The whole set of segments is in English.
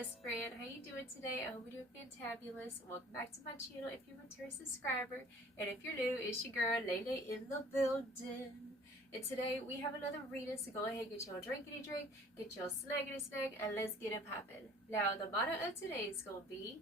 best friend. How you doing today? I hope you're doing fantabulous. Welcome back to my channel if you're a return subscriber. And if you're new, it's your girl Lele in the building. And today we have another reading, so go ahead and get your drinkity drink, get your snackity snack, and let's get it popping. Now the motto of today is going to be: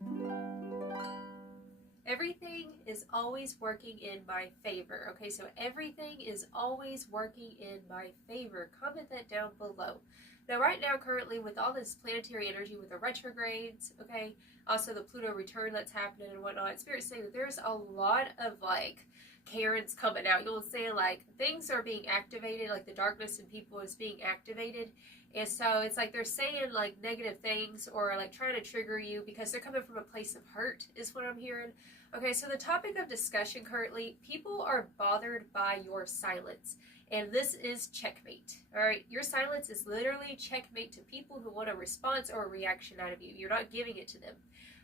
everything is always working in my favor. Okay, so everything is always working in my favor. Comment that down below. Now, right now, currently, with all this planetary energy with the retrogrades, okay, also the Pluto return that's happening and whatnot, Spirit's saying that there's a lot of, like, Karens coming out. You'll say, like, things are being activated, like the darkness in people is being activated. And so it's like they're saying, like, negative things or, like, trying to trigger you because they're coming from a place of hurt is what I'm hearing. Okay, so the topic of discussion currently, people are bothered by your silence. And this is checkmate. All right, your silence is literally checkmate to people who want a response or a reaction out of you. You're not giving it to them.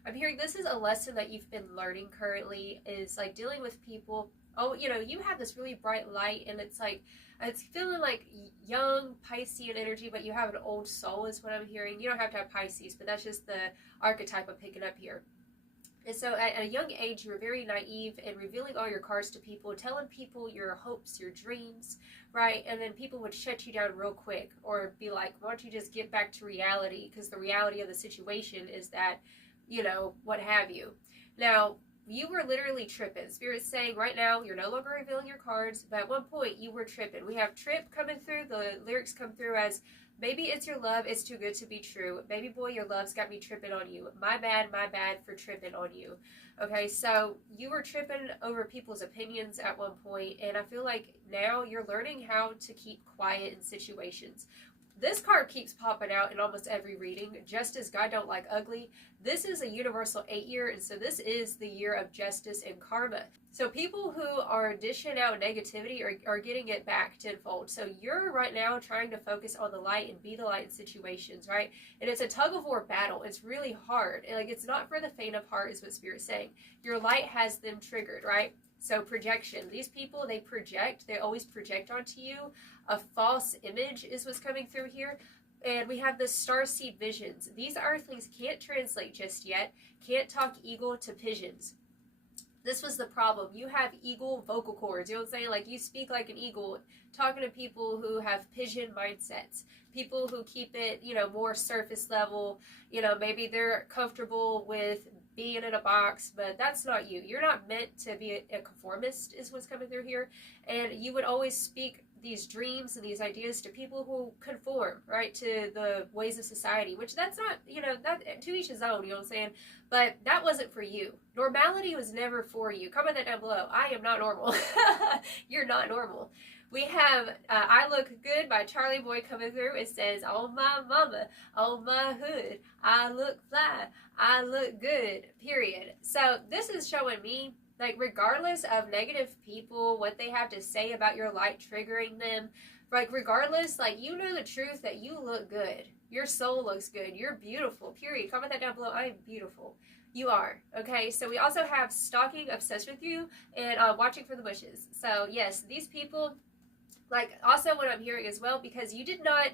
I'm hearing this is a lesson that you've been learning currently, is like dealing with people. Oh, you know, you have this really bright light, and it's like, it's feeling like young Piscean energy, but you have an old soul is what I'm hearing. You don't have to have Pisces, but that's just the archetype I'm picking up here. And so at a young age, you were very naive and revealing all your cards to people, telling people your hopes, your dreams, right? And then people would shut you down real quick or be like, why don't you just get back to reality? Because the reality of the situation is that, you know, what have you. Now, you were literally tripping. Spirit's saying right now, you're no longer revealing your cards, but at one point you were tripping. We have trip coming through. The lyrics come through as, maybe it's your love, it's too good to be true. Baby boy, your love's got me tripping on you. My bad for tripping on you. Okay, so you were tripping over people's opinions at one point, and I feel like now you're learning how to keep quiet in situations. This card keeps popping out in almost every reading, just as God don't like ugly. This is a universal 8-year, and so this is the year of justice and karma. So people who are dishing out negativity are getting it back tenfold. So you're right now trying to focus on the light and be the light in situations, right? And it's a tug-of-war battle. It's really hard. Like, it's not for the faint of heart is what Spirit's saying. Your light has them triggered, right? So projection. These people, they project. They always project onto you. A false image is what's coming through here. And we have the starseed visions. These earthlings can't translate just yet. Can't talk eagle to pigeons. This was the problem. You have eagle vocal cords. You know what I'm saying? Like, you speak like an eagle, talking to people who have pigeon mindsets. People who keep it, you know, more surface level. You know, maybe they're comfortable with being in a box, but that's not you. You're not meant to be a conformist is what's coming through here. And you would always speak these dreams and these ideas to people who conform, right, to the ways of society, which that's not, you know, that to each his own, you know what I'm saying? But that wasn't for you. Normality was never for you. Comment that down below. I am not normal. You're not normal. We have I Look Good by Charlie Boy coming through. It says, on my mama, on my hood, I look fly, I look good, period. So this is showing me, like, regardless of negative people, what they have to say about your light triggering them, like, regardless, like, you know the truth that you look good. Your soul looks good. You're beautiful, period. Comment that down below. I am beautiful. You are. Okay, so we also have stalking, obsessed with you, and watching for the bushes. So, yes, these people, like, also what I'm hearing as well, because you did not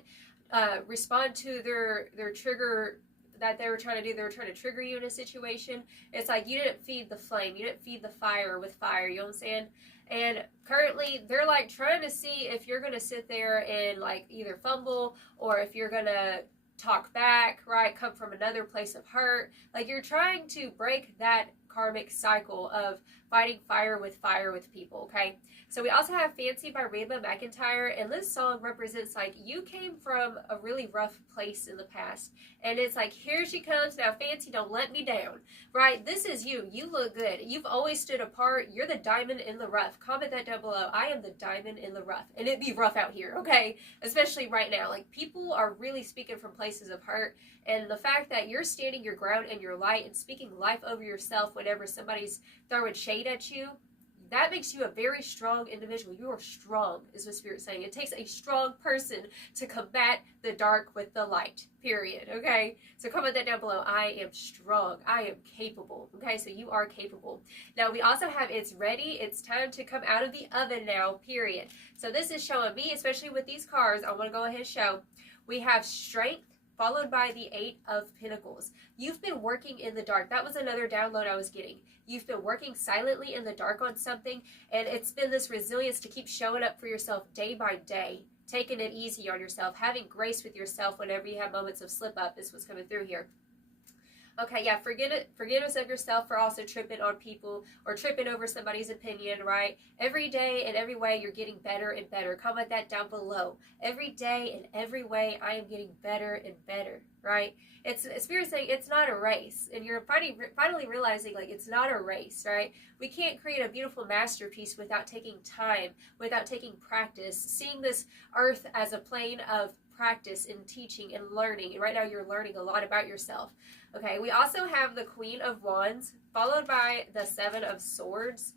respond to their trigger that they were trying to do. They were trying to trigger you in a situation. It's like you didn't feed the flame. You didn't feed the fire with fire. You know what I'm saying? And currently, they're like trying to see if you're going to sit there and like either fumble or if you're going to talk back, right? Come from another place of hurt. Like, you're trying to break that karmic cycle of fighting fire with people, okay? So we also have Fancy by Reba McEntire, and this song represents, like, you came from a really rough place in the past, and it's like, here she comes now, Fancy, don't let me down, right? This is you. You look good. You've always stood apart. You're the diamond in the rough. Comment that down below. I am the diamond in the rough, and it'd be rough out here, okay? Especially right now. Like, people are really speaking from places of hurt, and the fact that you're standing your ground in your light and speaking life over yourself whenever somebody's throwing shade at you, that makes you a very strong individual. You are strong, is what Spirit's saying. It takes a strong person to combat the dark with the light, period, okay? So comment that down below. I am strong. I am capable, okay? So you are capable. Now, we also have it's ready. It's time to come out of the oven now, period. So this is showing me, especially with these cards, I want to go ahead and show, we have strength, followed by the 8 of Pentacles. You've been working in the dark. That was another download I was getting. You've been working silently in the dark on something, and it's been this resilience to keep showing up for yourself day by day, taking it easy on yourself, having grace with yourself whenever you have moments of slip up is what's coming through here. Okay, yeah, forgiveness of yourself for also tripping on people or tripping over somebody's opinion, right? Every day and every way you're getting better and better. Comment that down below. Every day and every way I am getting better and better, right? It's Spirit saying it's not a race, and you're finally realizing like it's not a race, right? We can't create a beautiful masterpiece without taking time, without taking practice, seeing this earth as a plane of practice and teaching and learning. And right now you're learning a lot about yourself. Okay, we also have the Queen of Wands, followed by the Seven of Swords.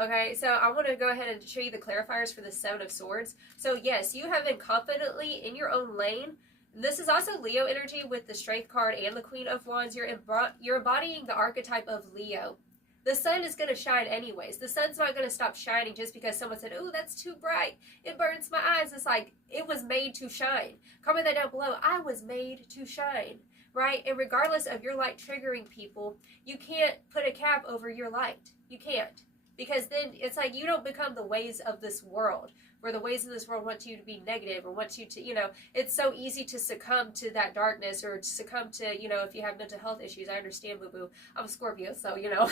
Okay, so I want to go ahead and show you the clarifiers for the Seven of Swords. So yes, you have been confidently in your own lane. This is also Leo energy with the Strength card and the Queen of Wands. You're embodying the archetype of Leo. The sun is going to shine anyways. The sun's not going to stop shining just because someone said, oh, that's too bright. It burns my eyes. It's like, it was made to shine. Comment that down below. I was made to shine. Right? And regardless of your light triggering people, you can't put a cap over your light. You can't. Because then it's like you don't become the ways of this world, where the ways of this world want you to be negative or want you to, you know, it's so easy to succumb to that darkness or succumb to, you know, if you have mental health issues. I understand, boo-boo. I'm a Scorpio, so, you know,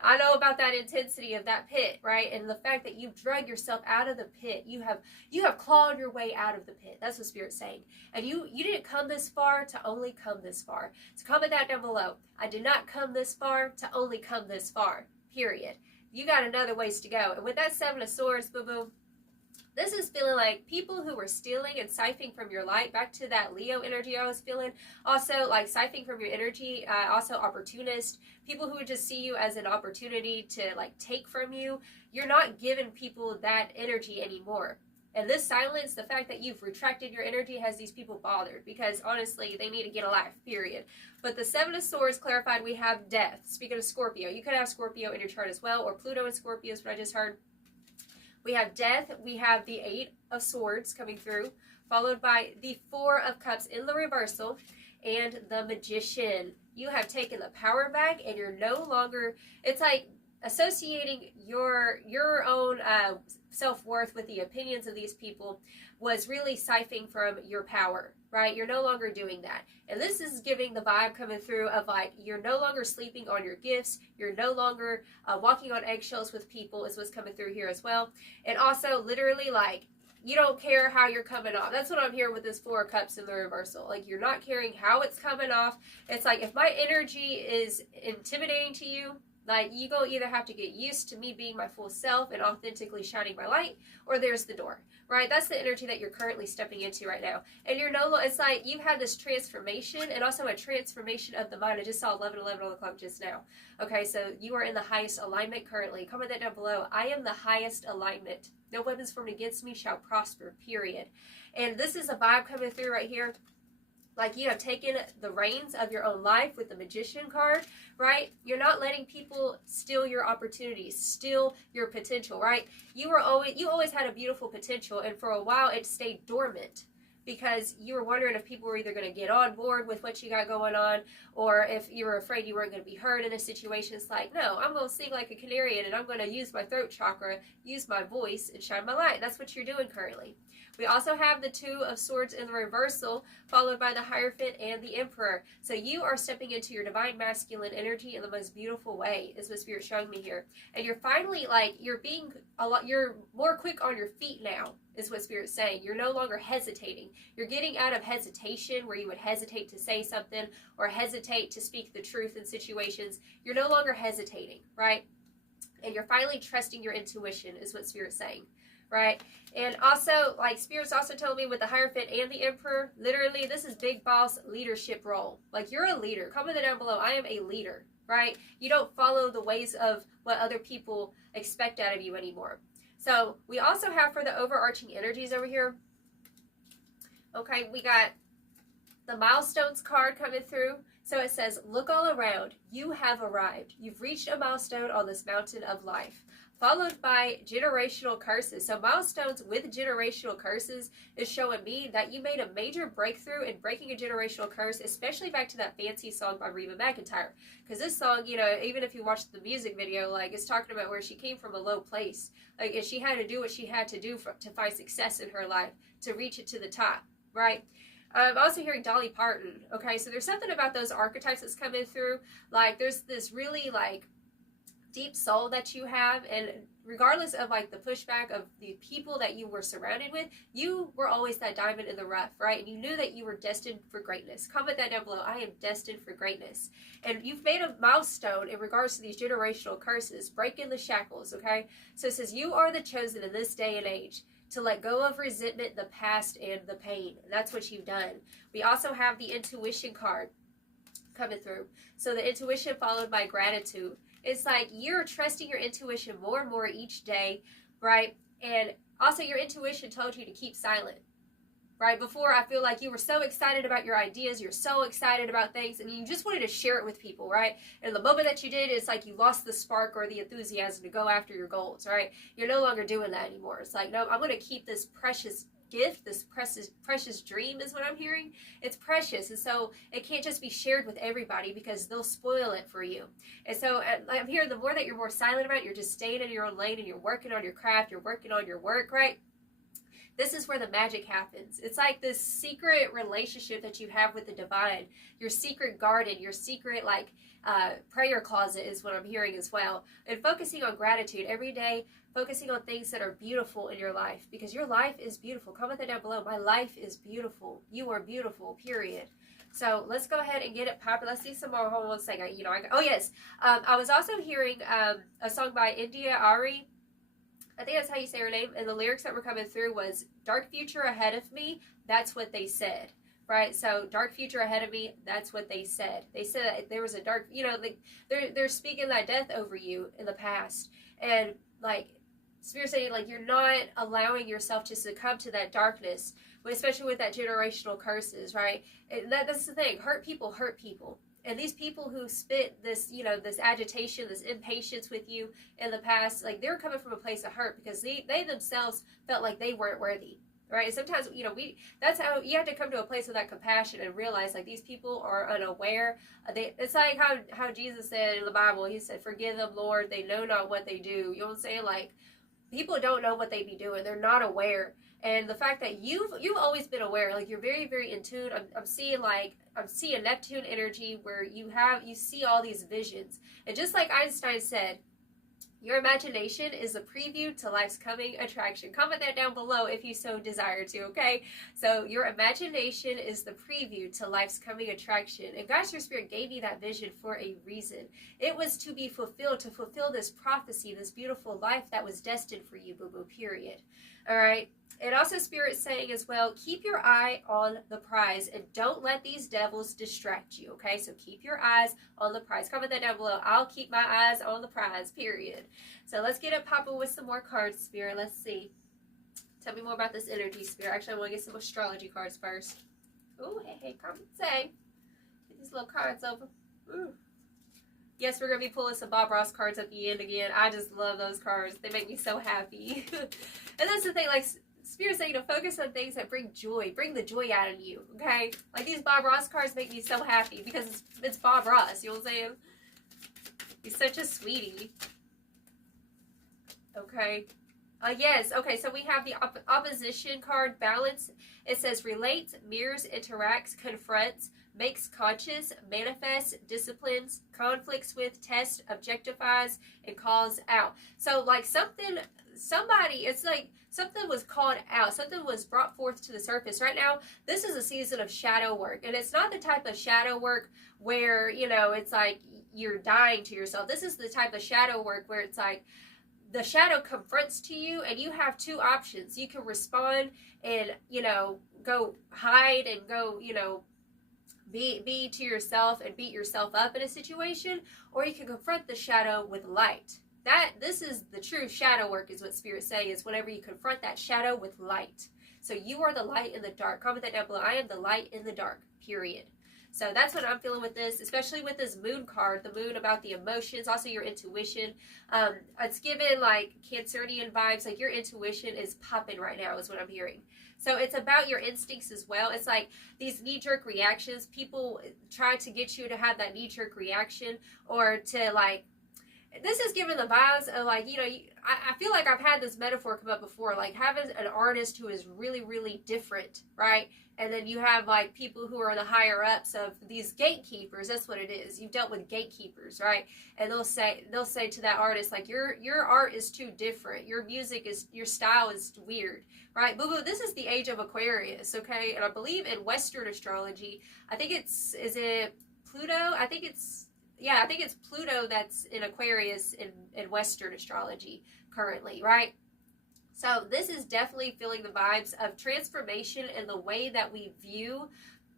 I know about that intensity of that pit, right? And the fact that you've drug yourself out of the pit. You have clawed your way out of the pit. That's what Spirit's saying. And you didn't come this far to only come this far. So comment that down below. I did not come this far to only come this far. Period. You got another ways to go. And with that Seven of Swords, boo-boo, this is feeling like people who were stealing and siphoning from your light, back to that Leo energy I was feeling. Also, like siphoning from your energy, also opportunist, people who would just see you as an opportunity to like take from you. You're not giving people that energy anymore. And this silence, the fact that you've retracted your energy, has these people bothered because honestly, they need to get a life, period. But the Seven of Swords clarified, we have death. Speaking of Scorpio, you could have Scorpio in your chart as well, or Pluto and Scorpio is what I just heard. We have death, we have the Eight of Swords coming through, followed by the Four of Cups in the reversal, and the Magician. You have taken the power back, and you're no longer, it's like associating your own self-worth with the opinions of these people was really siphoning from your power, right? You're no longer doing that. And this is giving the vibe coming through of like, you're no longer sleeping on your gifts. You're no longer walking on eggshells with people is what's coming through here as well. And also literally like, you don't care how you're coming off. That's what I'm hearing with this Four of Cups in the reversal. Like, you're not caring how it's coming off. It's like, if my energy is intimidating to you, like, you go either have to get used to me being my full self and authentically shining my light, or there's the door, right? That's the energy that you're currently stepping into right now. And you're no longer, it's like you've had this transformation and also a transformation of the mind. I just saw 11:11 on the clock just now. Okay, so you are in the highest alignment currently. Comment that down below. I am the highest alignment. No weapons formed against me shall prosper, period. And this is a vibe coming through right here. Like, you have taken the reins of your own life with the Magician card, right? You're not letting people steal your opportunities, steal your potential, right? You always had a beautiful potential, and for a while it stayed dormant because you were wondering if people were either going to get on board with what you got going on, or if you were afraid you weren't going to be heard in a situation. It's like, no, I'm going to sing like a canary, and I'm going to use my throat chakra, use my voice, and shine my light. That's what you're doing currently. We also have the Two of Swords in the reversal, followed by the Hierophant and the Emperor. So you are stepping into your divine masculine energy in the most beautiful way, is what Spirit's showing me here. And you're finally, like, you're more quick on your feet now, is what Spirit's saying. You're no longer hesitating. You're getting out of hesitation where you would hesitate to say something or hesitate to speak the truth in situations. You're no longer hesitating, right? And you're finally trusting your intuition, is what Spirit's saying. Right? And also, like, Spirit's also told me with the Hierophant and the Emperor, literally, this is big boss leadership role. Like, you're a leader. Comment that down below. I am a leader, right? You don't follow the ways of what other people expect out of you anymore. So, we also have for the overarching energies over here, okay, we got the Milestones card coming through. So it says, look all around. You have arrived. You've reached a milestone on this mountain of life, followed by generational curses. So milestones with generational curses is showing me that you made a major breakthrough in breaking a generational curse, especially back to that fancy song by Reba McEntire. Because this song, you know, even if you watch the music video, like, it's talking about where she came from a low place. Like, and she had to do what she had to do to find success in her life, to reach it to the top, right? I'm also hearing Dolly Parton. Okay, so there's something about those archetypes that's coming through. Like, there's this really, like, deep soul that you have, and regardless of like the pushback of the people that you were surrounded with, you were always that diamond in the rough, right? And you knew that you were destined for greatness. Comment that down below. I am destined for greatness. And you've made a milestone in regards to these generational curses, breaking the shackles, okay? So it says you are the chosen in this day and age to let go of resentment, the past, and the pain. And that's what you've done. We also have the intuition card coming through. So the intuition followed by gratitude. It's like you're trusting your intuition more and more each day, right? And also your intuition told you to keep silent, right? Before, I feel like you were so excited about your ideas, you're so excited about things, and you just wanted to share it with people, right? And the moment that you did, it's like you lost the spark or the enthusiasm to go after your goals, right? You're no longer doing that anymore. It's like, no, I'm going to keep this precious gift, this precious dream is what I'm hearing. It's precious, and so it can't just be shared with everybody because they'll spoil it for you. And so I'm hearing the more that you're more silent about it, you're just staying in your own lane and you're working on your craft, you're working on your work, right? This is where the magic happens. It's like this secret relationship that you have with the divine, your secret garden, your secret prayer closet is what I'm hearing as well. And focusing on gratitude every day, focusing on things that are beautiful in your life, because your life is beautiful. Comment that down below. My life is beautiful. You are beautiful, period. So let's go ahead and get it popping. Let's see some more. Hold on one second. Oh yes. I was also hearing a song by India Ari. I think that's how you say her name. And the lyrics that were coming through was, dark future ahead of me, that's what they said. Right? So, dark future ahead of me, that's what they said. They said that there was a dark, they're speaking that death over you in the past. And, Spirit saying, you're not allowing yourself to succumb to that darkness, especially with that generational curses, right? And that's the thing. Hurt people hurt people. And these people who spit this, this agitation, this impatience with you in the past, they're coming from a place of hurt because they themselves felt like they weren't worthy, right? And sometimes, that's how you have to come to a place of that compassion and realize, these people are unaware. It's like how Jesus said in the Bible, he said, forgive them, Lord, they know not what they do. You know what I'm saying? People don't know what they be doing. They're not aware. And the fact that you've always been aware, you're very, very in tune. I'm seeing Neptune energy where you see all these visions. And just like Einstein said, your imagination is a preview to life's coming attraction. Comment that down below if you so desire to, okay? So your imagination is the preview to life's coming attraction. And God's Spirit gave you that vision for a reason. It was to be fulfilled, to fulfill this prophecy, this beautiful life that was destined for you, boo-boo, period. All right? And also Spirit saying as well, keep your eye on the prize and don't let these devils distract you, okay? So keep your eyes on the prize. Comment that down below. I'll keep my eyes on the prize, period. So let's get it popping with some more cards, Spirit. Let's see. Tell me more about this energy, Spirit. Actually, I want to get some astrology cards first. Ooh, hey, comment say. Get these little cards over. Ooh. Yes, we're going to be pulling some Bob Ross cards at the end again. I just love those cards. They make me so happy. And that's the thing, Spirit saying to focus on things that bring joy. Bring the joy out of you, okay? These Bob Ross cards make me so happy because it's Bob Ross, you know what I'm saying? He's such a sweetie. Okay. Yes, okay, so we have the opposition card, balance. It says relates, mirrors, interacts, confronts, makes conscious, manifests, disciplines, conflicts with, tests, objectifies, and calls out. So something was called out, something was brought forth to the surface. Right now, this is a season of shadow work, and it's not the type of shadow work where, it's you're dying to yourself. This is the type of shadow work where it's the shadow confronts to you and you have two options. You can respond and, go hide and go, be to yourself and beat yourself up in a situation, or you can confront the shadow with light. This is the true shadow work, is what Spirit's saying, is whenever you confront that shadow with light. So you are the light in the dark. Comment that down below. I am the light in the dark, period. So that's what I'm feeling with this, especially with this moon card, the moon about the emotions, also your intuition. It's given like Cancerian vibes, like your intuition is popping right now is what I'm hearing. So it's about your instincts as well. It's like these knee-jerk reactions. People try to get you to have that knee-jerk reaction, or to like, this is giving the vibes of like, you know, I feel like I've had this metaphor come up before, like having an artist who is really, really different, right? And then you have like people who are the higher ups of these gatekeepers. That's what it is. You've dealt with gatekeepers, right? And they'll say to that artist, like, your art is too different. Your music is, your style is weird, right? Boo boo, this is the age of Aquarius, okay? And I believe in Western astrology, I think it's, is it Pluto? I think it's Pluto that's in Aquarius in Western astrology currently, right? So this is definitely feeling the vibes of transformation in the way that we view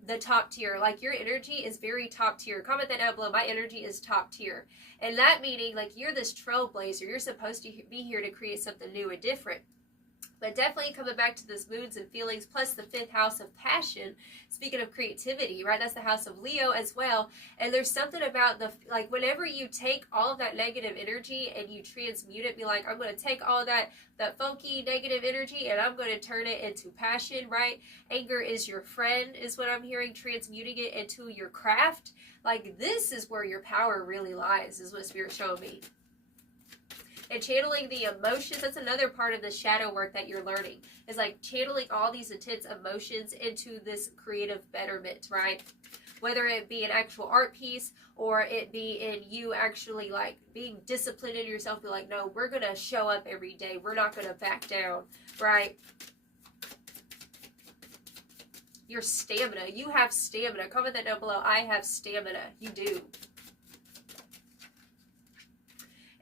the top tier. Like your energy is very top tier. Comment that down below. My energy is top tier. And that meaning like you're this trailblazer. You're supposed to be here to create something new and different. But definitely coming back to this moods and feelings, plus the 5th house of passion. Speaking of creativity, right? That's the house of Leo as well. And there's something about the, like whenever you take all of that negative energy and you transmute it, be like, I'm going to take all that funky negative energy and I'm going to turn it into passion, right? Anger is your friend is what I'm hearing, transmuting it into your craft. Like this is where your power really lies, is what Spirit's showing me. And channeling the emotions, that's another part of the shadow work that you're learning, is like channeling all these intense emotions into this creative betterment, right? Whether it be an actual art piece or it be in you actually like being disciplined in yourself, be like, no, we're going to show up every day. We're not going to back down, right? Your stamina. You have stamina. Comment that down below. I have stamina. You do.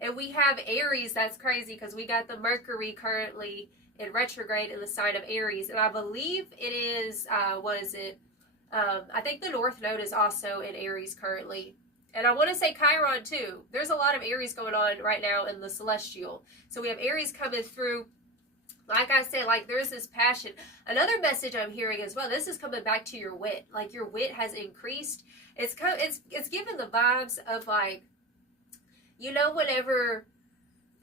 And we have Aries. That's crazy because we got the Mercury currently in retrograde in the sign of Aries. And I believe it is, what is it? I think the North Node is also in Aries currently. And I want to say Chiron too. There's a lot of Aries going on right now in the celestial. So we have Aries coming through. Like I said, like there's this passion. Another message I'm hearing as well, this is coming back to your wit. Like your wit has increased. It's giving the vibes of like, you know, whenever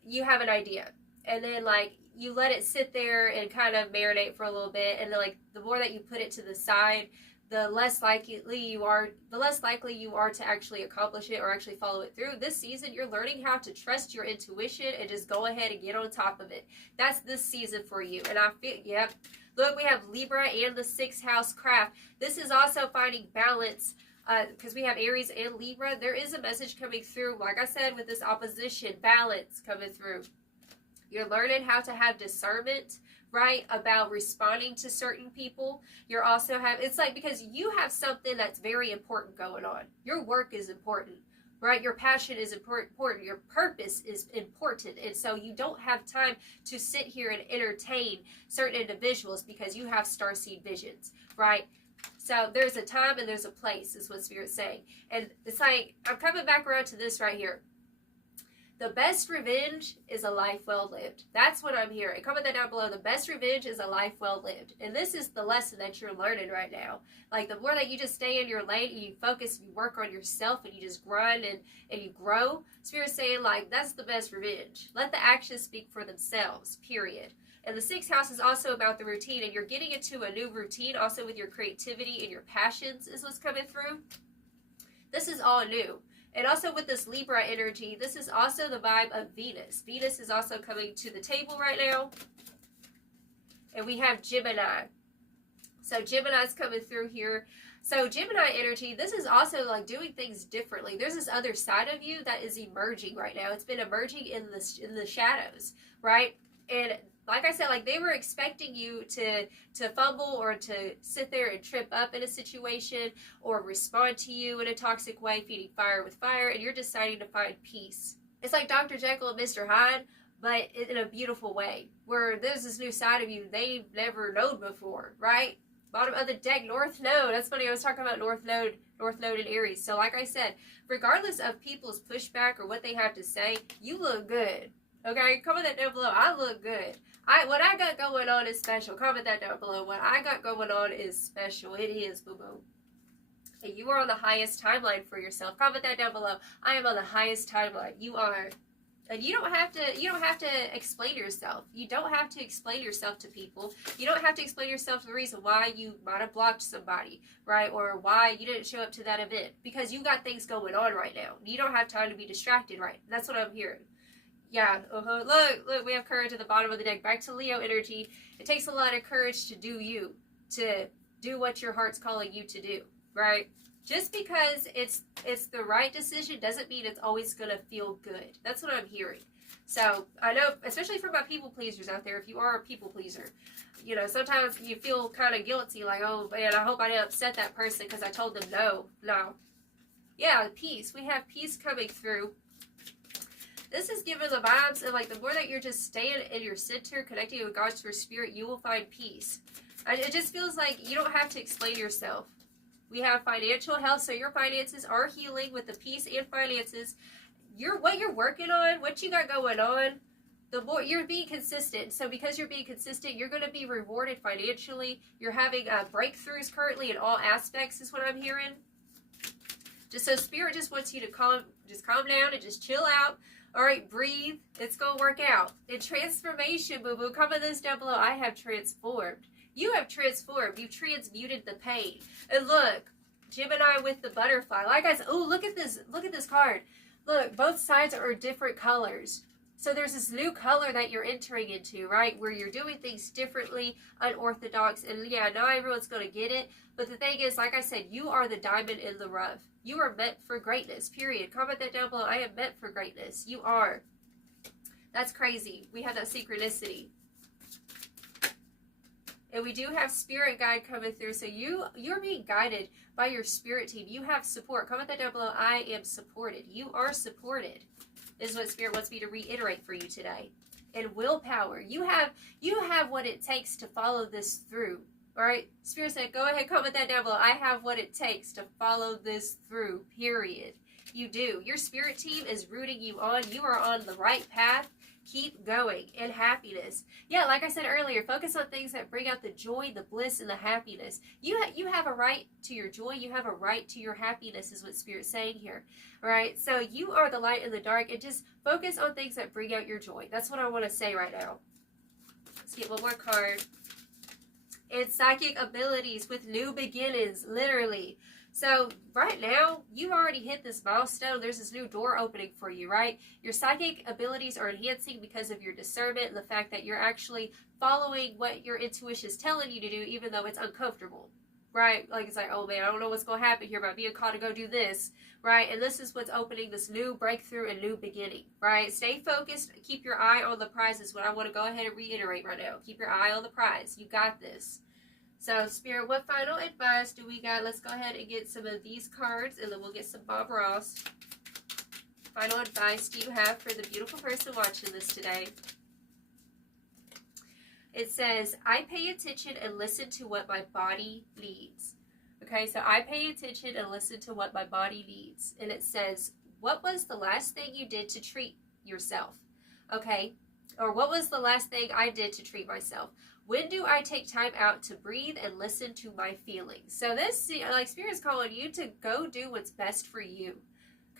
you have an idea and then like you let it sit there and kind of marinate for a little bit, and then like the more that you put it to the side, the less likely you are to actually accomplish it or actually follow it through. This season, you're learning how to trust your intuition and just go ahead and get on top of it. That's this season for you. And I feel, yep. Look, we have Libra and the 6th house craft. This is also finding balance. Because we have Aries and Libra, there is a message coming through, like I said, with this opposition, balance coming through. You're learning how to have discernment, right, about responding to certain people. You're also it's like because you have something that's very important going on. Your work is important, right? Your passion is important. Your purpose is important. And so you don't have time to sit here and entertain certain individuals because you have starseed visions, right? So there's a time and there's a place is what Spirit's saying. And it's like, I'm coming back around to this right here. The best revenge is a life well lived. That's what I'm hearing. Comment that down below. The best revenge is a life well lived. And this is the lesson that you're learning right now. Like the more that you just stay in your lane and you focus, you work on yourself and you just grind and you grow. Spirit's saying like, that's the best revenge. Let the actions speak for themselves, period. And the 6th house is also about the routine, and you're getting into a new routine also with your creativity and your passions is what's coming through. This is all new. And also with this Libra energy, this is also the vibe of Venus. Venus is also coming to the table right now. And we have Gemini. So Gemini's coming through here. So Gemini energy, this is also like doing things differently. There's this other side of you that is emerging right now. It's been emerging in the shadows, right? And like I said, like they were expecting you to fumble or to sit there and trip up in a situation or respond to you in a toxic way, feeding fire with fire, and you're deciding to find peace. It's like Dr. Jekyll and Mr. Hyde, but in a beautiful way, where there's this new side of you they've never known before, right? Bottom of the deck, North Node. That's funny, I was talking about North Node in Aries. So like I said, regardless of people's pushback or what they have to say, you look good. Okay, comment that down below. I look good. What I got going on is special. Comment that down below. What I got going on is special. It is, boo-boo. And you are on the highest timeline for yourself. Comment that down below. I am on the highest timeline. You are. And you don't have to explain yourself. You don't have to explain yourself to people. You don't have to explain yourself the reason why you might have blocked somebody, right? Or why you didn't show up to that event. Because you got things going on right now. You don't have time to be distracted, right? That's what I'm hearing. Yeah, look, we have courage at the bottom of the deck. Back to Leo energy. It takes a lot of courage to do you, to do what your heart's calling you to do, right? Just because it's the right decision doesn't mean it's always going to feel good. That's what I'm hearing. So I know, especially for my people pleasers out there, if you are a people pleaser, you know, sometimes you feel kind of guilty, like, oh man, I hope I didn't upset that person because I told them no. Yeah, peace. We have peace coming through. This is giving the vibes, and like the more that you're just staying in your center, connecting with God's spirit, you will find peace. And it just feels like you don't have to explain yourself. We have financial health, so your finances are healing with the peace and finances. What you're working on, what you got going on, the more you're being consistent. So because you're being consistent, you're going to be rewarded financially. You're having breakthroughs currently in all aspects, is what I'm hearing. Just so Spirit just wants you to calm down and just chill out. All right, breathe. It's going to work out. In transformation, boo-boo, comment this down below. I have transformed. You have transformed. You transmuted the pain. And look, Gemini with the butterfly. Like I said, oh, look at this. Look at this card. Look, both sides are different colors. So there's this new color that you're entering into, right? Where you're doing things differently, unorthodox. And yeah, not everyone's going to get it. But the thing is, like I said, you are the diamond in the rough. You are meant for greatness, period. Comment that down below. I am meant for greatness. You are. That's crazy. We have that synchronicity. And we do have spirit guide coming through. So you're being guided by your spirit team. You have support. Comment that down below. I am supported. You are supported. This is what Spirit wants me to reiterate for you today. And willpower. You have what it takes to follow this through. All right? Spirit said, go ahead, comment that down below. I have what it takes to follow this through, period. You do. Your spirit team is rooting you on. You are on the right path. Keep going in happiness. Yeah, like I said earlier, focus on things that bring out the joy, the bliss, and the happiness. You have a right to your joy. You have a right to your happiness is what Spirit's saying here. All right? So you are the light in the dark, and just focus on things that bring out your joy. That's what I want to say right now. Let's get one more card. It's psychic abilities with new beginnings, literally. So right now, you've already hit this milestone. There's this new door opening for you, right? Your psychic abilities are enhancing because of your discernment and the fact that you're actually following what your intuition is telling you to do, even though it's uncomfortable, right? Like, it's like, oh man, I don't know what's going to happen here, but I'm being called to go do this, right? And this is what's opening this new breakthrough and new beginning, right? Stay focused. Keep your eye on the prize is what I want to go ahead and reiterate right now. Keep your eye on the prize. You got this. So, Spirit, what final advice do we got? Let's go ahead and get some of these cards, and then we'll get some Bob Ross. Final advice do you have for the beautiful person watching this today? It says, I pay attention and listen to what my body needs. Okay, so I pay attention and listen to what my body needs. And it says, what was the last thing you did to treat yourself? Okay, or what was the last thing I did to treat myself? When do I take time out to breathe and listen to my feelings? So this, like, Spirit's calling you to go do what's best for you.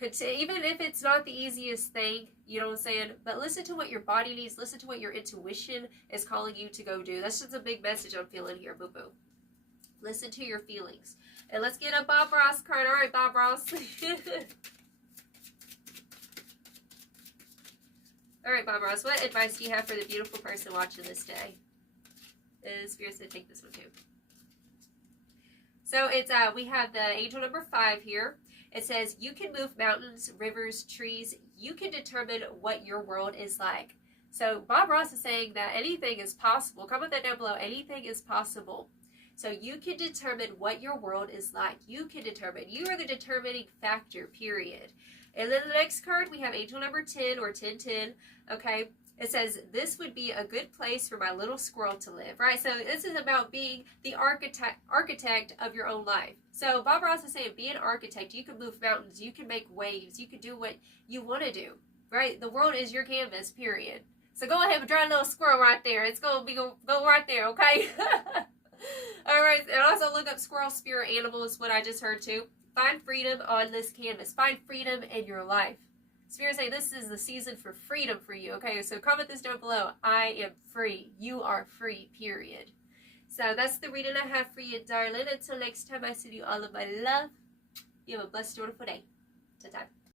Even if it's not the easiest thing, you know what I'm saying? But listen to what your body needs. Listen to what your intuition is calling you to go do. That's just a big message I'm feeling here, boo-boo. Listen to your feelings. And let's get a Bob Ross card. All right, Bob Ross. All right, Bob Ross, what advice do you have for the beautiful person watching this day? Spirit said take this one too. So it's we have the angel number 5 here. It says, you can move mountains, rivers, trees. You can determine what your world is like. So Bob Ross is saying that anything is possible. Comment that down below. Anything is possible. So you can determine what your world is like. You can determine. You are the determining factor, period. And then the next card, we have angel number 10 or 1010. Okay. It says, this would be a good place for my little squirrel to live, right? So this is about being the architect of your own life. So Bob Ross is saying, be an architect. You can move mountains. You can make waves. You can do what you want to do, right? The world is your canvas, period. So go ahead and draw a little squirrel right there. It's going to be go right there, okay? All right, guys. And also look up squirrel, spirit, animal is what I just heard too. Find freedom on this canvas. Find freedom in your life. Spirit say this is the season for freedom for you. Okay, so comment this down below. I am free. You are free, period. So that's the reading I have for you, darling. Until next time, I send you all of my love. You have a blessed, wonderful day. Ta-ta.